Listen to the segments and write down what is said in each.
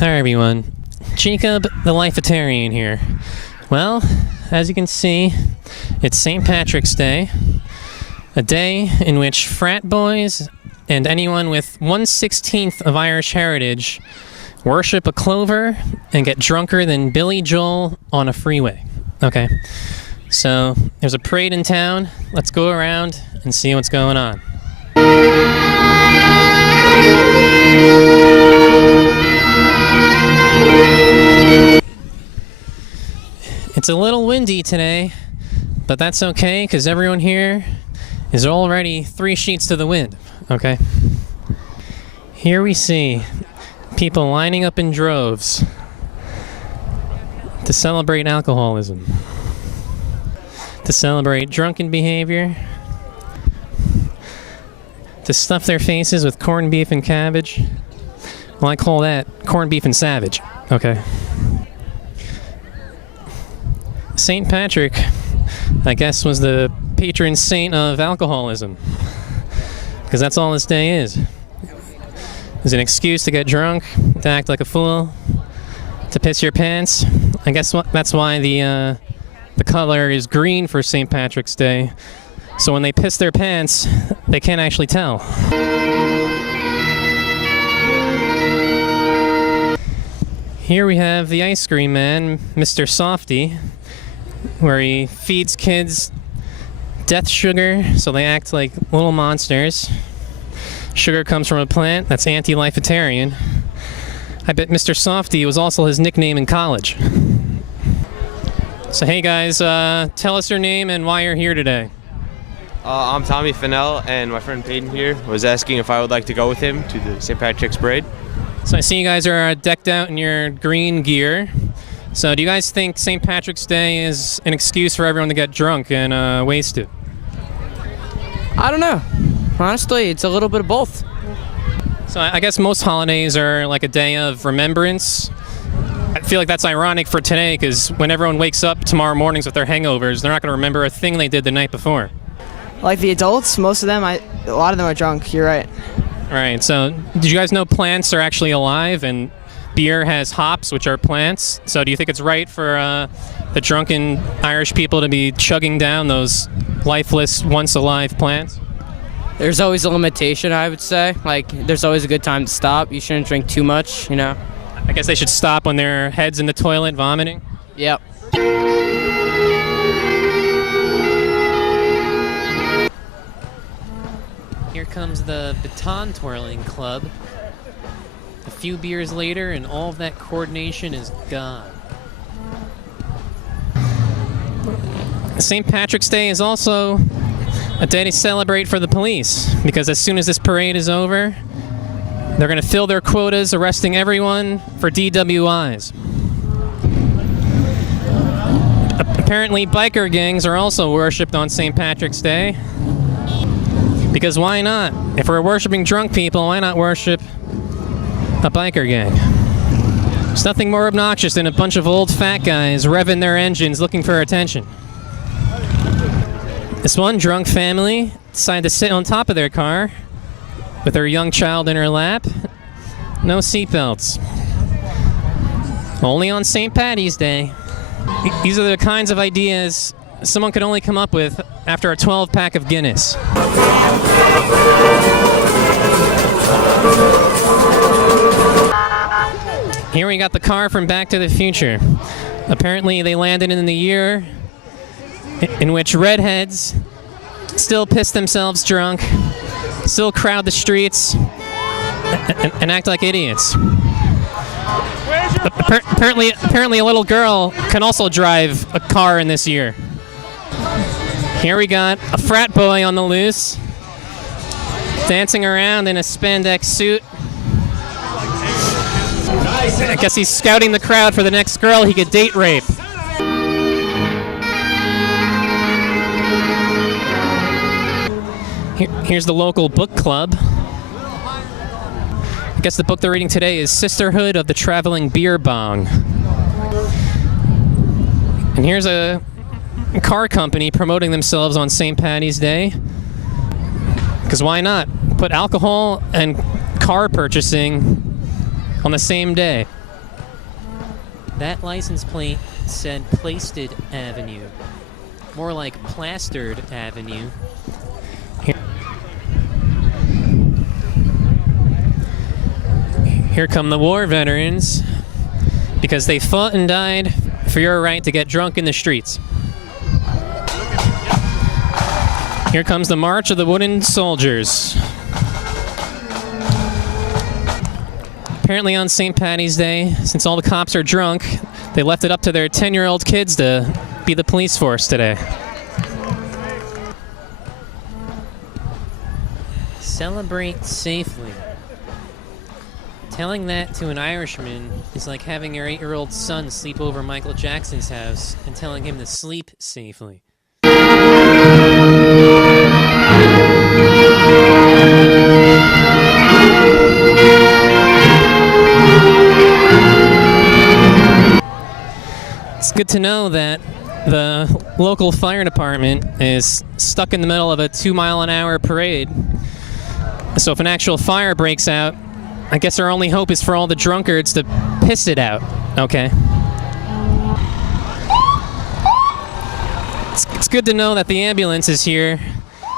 Hi everyone, Jacob the Lifetarian here. Well, as you can see, it's St. Patrick's Day, a day in which frat boys and anyone with 1/16 of Irish heritage worship a clover and get drunker than Billy Joel on a freeway. Okay, so there's a parade in town. Let's go around and see what's going on. It's a little windy today, but that's okay because everyone here is already 3 sheets to the wind, okay? Here we see people lining up in droves to celebrate alcoholism, to celebrate drunken behavior, to stuff their faces with corned beef and cabbage. Well, I call that corned beef and savage, okay? St. Patrick, I guess, was the patron saint of alcoholism, because that's all this day is. It's an excuse to get drunk, to act like a fool, to piss your pants. I guess that's why the color is green for St. Patrick's Day. So when they piss their pants, they can't actually tell. Here we have the ice cream man, Mr. Softy, where he feeds kids death sugar so they act like little monsters. Sugar comes from a plant that's anti-Lifetarian. I bet Mr. Softy was also his nickname in college. So hey guys, tell us your name and why you're here today. I'm Tommy Fennell, and my friend Peyton here was asking if I would like to go with him to the St. Patrick's Parade. So I see you guys are decked out in your green gear. So do you guys think St. Patrick's Day is an excuse for everyone to get drunk and wasted? I don't know. Honestly, it's a little bit of both. So I guess most holidays are like a day of remembrance. I feel like that's ironic for today because when everyone wakes up tomorrow mornings with their hangovers, they're not going to remember a thing they did the night before. Like the adults, most of them, a lot of them are drunk. You're right. All right, so did you guys know plants are actually alive and beer has hops, which are plants? So do you think it's right for the drunken Irish people to be chugging down those lifeless, once-alive plants? There's always a limitation, I would say. Like, there's always a good time to stop. You shouldn't drink too much, you know? I guess they should stop when their head's in the toilet vomiting? Yep. Here comes the baton twirling club. A few beers later, and all of that coordination is gone. St. Patrick's Day is also a day to celebrate for the police, because as soon as this parade is over, they're going to fill their quotas, arresting everyone for DWIs. Apparently, biker gangs are also worshipped on St. Patrick's Day. Because why not? If we're worshiping drunk people, why not worship a biker gang? There's nothing more obnoxious than a bunch of old fat guys revving their engines looking for attention. This one drunk family decided to sit on top of their car with their young child in her lap. No seatbelts. Only on St. Paddy's Day. These are the kinds of ideas someone could only come up with after a 12-pack of Guinness. Here we got the car from Back to the Future. Apparently they landed in the year in which redheads still piss themselves drunk, still crowd the streets, and act like idiots. Apparently a little girl can also drive a car in this year. Here we got a frat boy on the loose, dancing around in a spandex suit. I guess he's scouting the crowd for the next girl he could date rape. Here's the local book club. I guess the book they're reading today is Sisterhood of the Traveling Beer Bong. And here's a car company promoting themselves on St. Paddy's Day. Because why not? Put alcohol and car purchasing on the same day. That license plate said Plasted Avenue. More like Plastered Avenue. Here come the war veterans, because they fought and died for your right to get drunk in the streets. Here comes the March of the Wooden Soldiers. Apparently on St. Paddy's Day, since all the cops are drunk, they left it up to their 10-year-old kids to be the police force today. Celebrate safely. Telling that to an Irishman is like having your 8-year-old son sleep over Michael Jackson's house and telling him to sleep safely. It's good to know that the local fire department is stuck in the middle of a 2-mile-an-hour parade. So if an actual fire breaks out, I guess our only hope is for all the drunkards to piss it out, okay? It's good to know that the ambulance is here,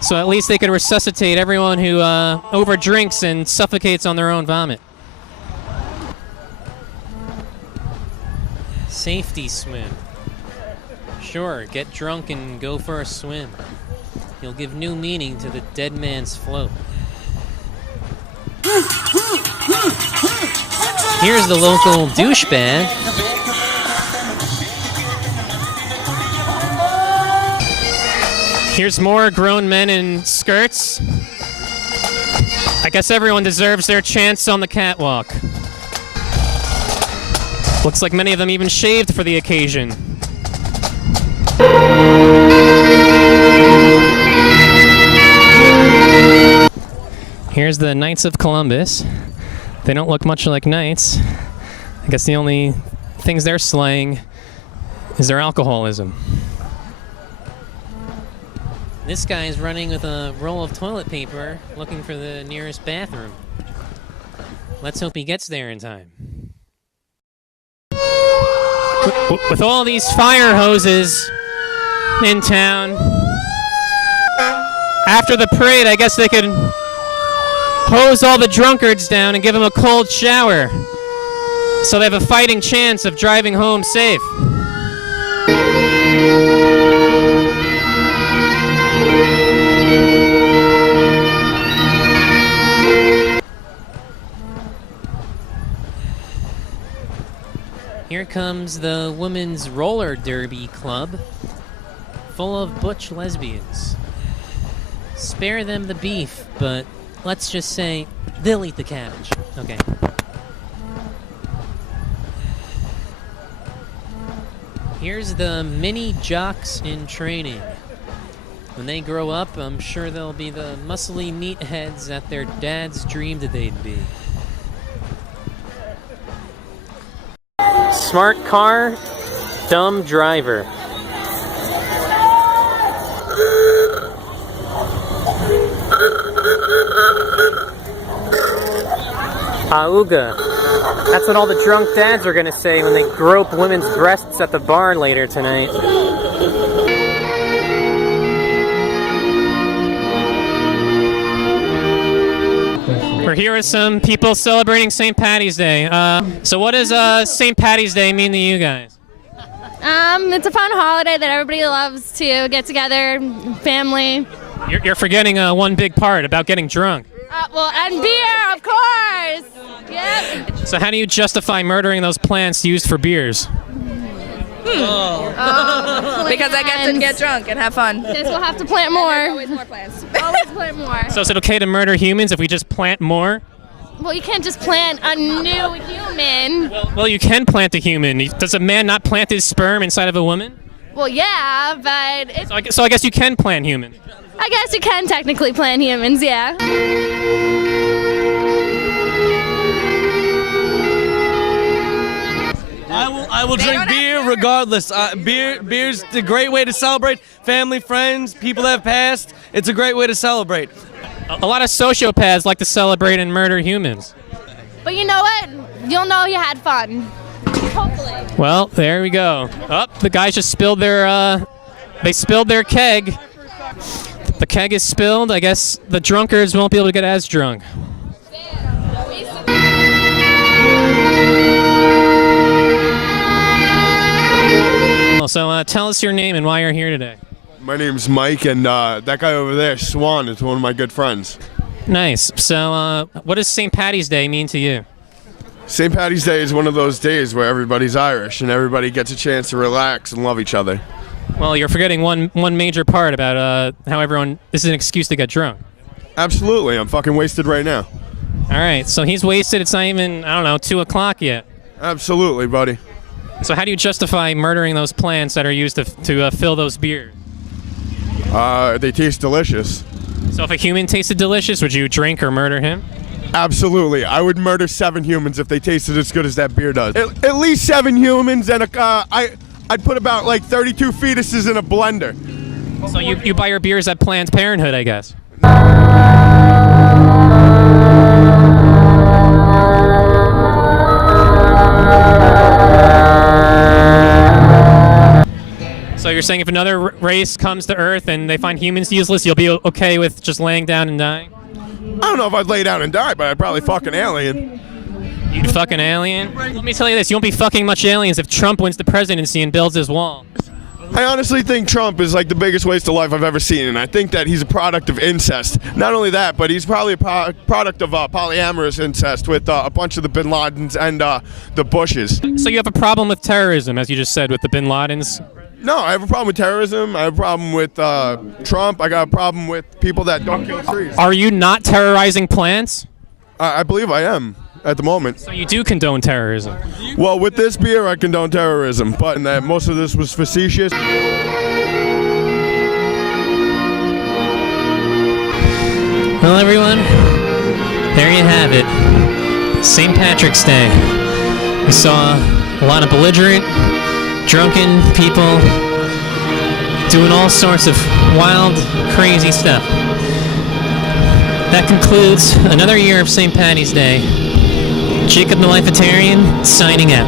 so at least they can resuscitate everyone who overdrinks and suffocates on their own vomit. Safety swim. Sure, get drunk and go for a swim. You'll give new meaning to the dead man's float. Here's the local douchebag. Here's more grown men in skirts. I guess everyone deserves their chance on the catwalk. Looks like many of them even shaved for the occasion. Here's the Knights of Columbus. They don't look much like knights. I guess the only things they're slaying is their alcoholism. This guy's running with a roll of toilet paper looking for the nearest bathroom. Let's hope he gets there in time. With all these fire hoses in town, after the parade, I guess they could hose all the drunkards down and give them a cold shower so they have a fighting chance of driving home safe. Here comes the Women's Roller Derby Club, full of butch lesbians. Spare them the beef, but let's just say they'll eat the cabbage. Okay. Here's the mini jocks in training. When they grow up, I'm sure they'll be the muscly meatheads that their dads dreamed they'd be. Smart car, dumb driver. Auga. That's what all the drunk dads are gonna say when they grope women's breasts at the bar later tonight. We're here with some people celebrating St. Paddy's Day. So what does St. Paddy's Day mean to you guys? It's a fun holiday that everybody loves to get together, family. You're forgetting one big part about getting drunk. Well, and beer, of course. Yep. So how do you justify murdering those plants used for beers? Because I get to get drunk and have fun. Guess we'll have to plant more. There's always more plants. Always plant more. So is it okay to murder humans if we just plant more? Well, you can't just plant a new human. Well, you can plant a human. Does a man not plant his sperm inside of a woman? Well, yeah, but it's, So I guess you can plant humans. I guess you can technically plant humans, yeah. I will drink beer regardless. Beer's a great way to celebrate family, friends, people that have passed. It's a great way to celebrate. A lot of sociopaths like to celebrate and murder humans. But you know what? You'll know you had fun. Well, there we go. Oh, the guys just spilled their, they spilled their keg. The keg is spilled. I guess the drunkards won't be able to get as drunk. So tell us your name and why you're here today. My name's Mike, and that guy over there, Swan, is one of my good friends. Nice. So what does St. Paddy's Day mean to you? St. Paddy's Day is one of those days where everybody's Irish and everybody gets a chance to relax and love each other. Well, you're forgetting one major part about how everyone, this is an excuse to get drunk. Absolutely, I'm fucking wasted right now. All right, so he's wasted. It's not even, I don't know, 2 o'clock yet. Absolutely, buddy. So how do you justify murdering those plants that are used to fill those beers? They taste delicious. So if a human tasted delicious, would you drink or murder him? Absolutely. I would murder 7 humans if they tasted as good as that beer does. At least 7 humans, and I'd put about like 32 fetuses in a blender. So you buy your beers at Planned Parenthood, I guess. So you're saying if another race comes to Earth and they find humans useless, you'll be okay with just laying down and dying? I don't know if I'd lay down and die, but I'd probably fuck an alien. You'd fuck an alien? Let me tell you this, you won't be fucking much aliens if Trump wins the presidency and builds his wall. I honestly think Trump is like the biggest waste of life I've ever seen, and I think that he's a product of incest. Not only that, but he's probably a product of polyamorous incest with a bunch of the Bin Ladens and the Bushes. So you have a problem with terrorism, as you just said, with the Bin Ladens? No, I have a problem with terrorism. I have a problem with Trump. I got a problem with people that don't kill trees. Are you not terrorizing plants? I believe I am at the moment. So you do condone terrorism? Well, with this beer, I condone terrorism, but that most of this was facetious. Well, everyone, there you have it. St. Patrick's Day. We saw a lot of belligerent, drunken people doing all sorts of wild, crazy stuff. That concludes another year of St. Paddy's Day. Jacob the Lifetarian, signing out.